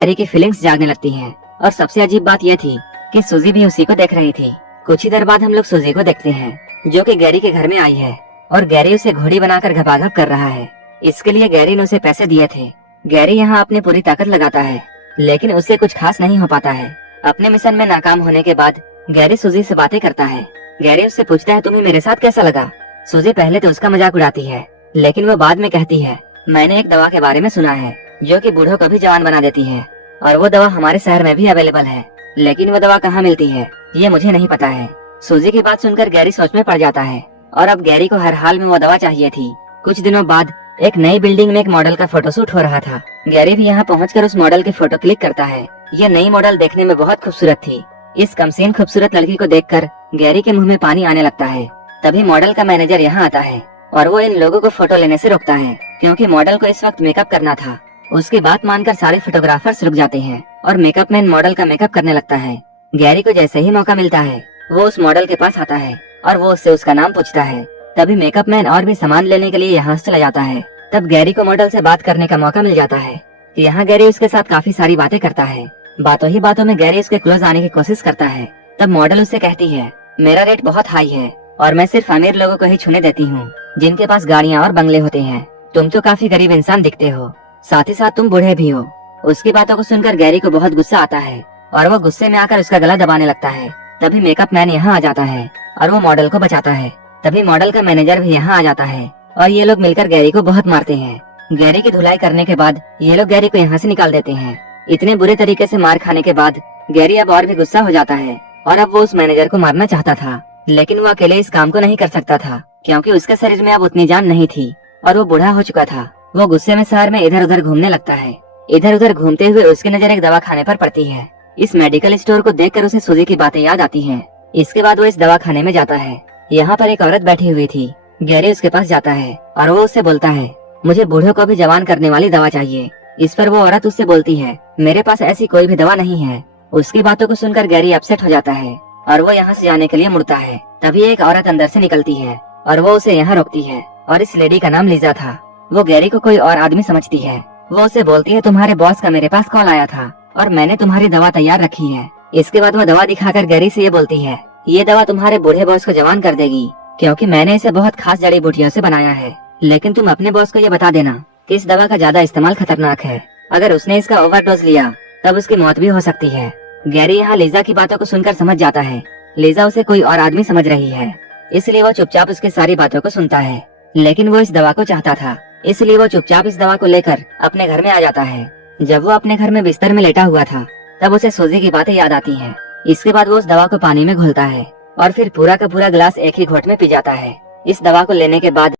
Gary की feelings जागने लगती हैं। और सबसे अजीब बात यह थी कि सूजी भी उसी को देख रही थी। कुछ ही देर बाद हम लोग सूजी को देखते हैं जो कि गैरी के घर में आई है और गैरी उसे घोड़ी बनाकर घपाघप कर रहा है। इसके लिए गैरी ने उसे पैसे दिए थे। गैरी यहाँ अपनी पूरी ताकत लगाता है लेकिन उससे कुछ खास नहीं हो पाता है। अपने मिशन में नाकाम होने के बाद गैरी सूजी से बातें करता है। गैरी उससे पूछता है तुम्हें मेरे साथ कैसा लगा। सूजी पहले तो उसका मजाक उड़ाती है लेकिन वो बाद में कहती है मैंने एक दवा के बारे में सुना है जो कि बूढ़ों को भी जवान बना देती है और वो दवा हमारे शहर में भी अवेलेबल है, लेकिन वो दवा कहाँ मिलती है ये मुझे नहीं पता है। सूजी की बात सुनकर गैरी सोच में पड़ जाता है और अब गैरी को हर हाल में वो दवा चाहिए थी। कुछ दिनों बाद एक नई बिल्डिंग में एक मॉडल का फोटोशूट हो रहा था। गैरी भी यहाँ पहुँचकर उस मॉडल की फोटो क्लिक करता है। ये नई मॉडल देखने में बहुत खूबसूरत थी। इस कमसीन खूबसूरत लड़की को देखकर गैरी के मुंह में पानी आने लगता है। तभी मॉडल का मैनेजर यहाँ आता है और वो इन लोगों को फोटो लेने से रोकता है क्योंकि मॉडल को इस वक्त मेकअप करना था। उसकी बात मानकर सारे फोटोग्राफर्स रुक जाते हैं और मेकअप मैन मॉडल का मेकअप करने लगता है। गैरी को जैसे ही मौका मिलता है वो उस मॉडल के पास आता है और वो उससे उसका नाम पूछता है। तभी मेकअप मैन और भी सामान लेने के लिए यहाँ से चला जाता है। तब गैरी को मॉडल से बात करने का मौका मिल जाता है। यहाँ गैरी उसके साथ काफी सारी बातें करता है। बातों ही बातों में गैरी उसके क्लोज आने की कोशिश करता है। तब मॉडल उससे कहती है मेरा रेट बहुत हाई है और मैं सिर्फ अमीर लोगों को ही छूने देती हूँ जिनके पास गाड़ियाँ और बंगले होते हैं। तुम तो काफी गरीब इंसान दिखते हो, साथ ही साथ तुम बूढ़े भी हो। उसकी बातों को सुनकर गैरी को बहुत गुस्सा आता है और वो गुस्से में आकर उसका गला दबाने लगता है। तभी मेकअप मैन यहाँ आ जाता है और वो मॉडल को बचाता है। तभी मॉडल का मैनेजर भी यहाँ आ जाता है और ये लोग मिलकर गैरी को बहुत मारते हैं। गैरी की धुलाई करने के बाद ये लोग गैरी को यहाँ से निकाल देते हैं। इतने बुरे तरीके से मार खाने के बाद गैरी अब और भी गुस्सा हो जाता है और अब वो उस मैनेजर को मारना चाहता था, लेकिन वो अकेले इस काम को नहीं कर सकता था क्योंकि उसके शरीर में अब उतनी जान नहीं थी और वो बूढ़ा हो चुका था। वो गुस्से में शहर में इधर उधर घूमने लगता है। इधर उधर घूमते हुए उसकी नजर एक दवा खाने पर पड़ती है। इस मेडिकल स्टोर को देखकर उसे सूजी की बातें याद आती हैं। इसके बाद वो इस दवा खाने में जाता है। यहाँ पर एक औरत बैठी हुई थी। गैरी उसके पास जाता है और वो उससे बोलता है मुझे बूढ़ों को भी जवान करने वाली दवा चाहिए। इस पर वो औरत उससे बोलती है मेरे पास ऐसी कोई भी दवा नहीं है। उसकी बातों को सुनकर गैरी अपसेट हो जाता है और वो यहाँ से जाने के लिए मुड़ता है। तभी एक औरत अंदर से निकलती है और वो उसे यहाँ रोकती है और इस लेडी का नाम लीजा था। वो गैरी को कोई और आदमी समझती है। वो उसे बोलती है तुम्हारे बॉस का मेरे पास कॉल आया था और मैंने तुम्हारी दवा तैयार रखी है। इसके बाद वो दवा दिखाकर गैरी से ये बोलती है ये दवा तुम्हारे बूढ़े बॉस को जवान कर देगी क्योंकि मैंने इसे बहुत खास जड़ी बूटियों से बनाया है, लेकिन तुम अपने बॉस को ये बता देना कि इस दवा का ज्यादा इस्तेमाल खतरनाक है। अगर उसने इसका ओवरडोज लिया तब उसकी मौत भी हो सकती है। गैरी यहाँ लीजा की बातों को सुनकर समझ जाता है लीजा उसे कोई और आदमी समझ रही है, इसलिए वो चुपचाप उसकी सारी बातों को सुनता है। लेकिन वो इस दवा को चाहता था, इसलिए वो चुपचाप इस दवा को लेकर अपने घर में आ जाता है। जब वो अपने घर में बिस्तर में लेटा हुआ था तब उसे सूजी की बातें याद आती हैं। इसके बाद वो उस दवा को पानी में घोलता है और फिर पूरा का पूरा गिलास एक ही घोट में पी जाता है। इस दवा को लेने के बाद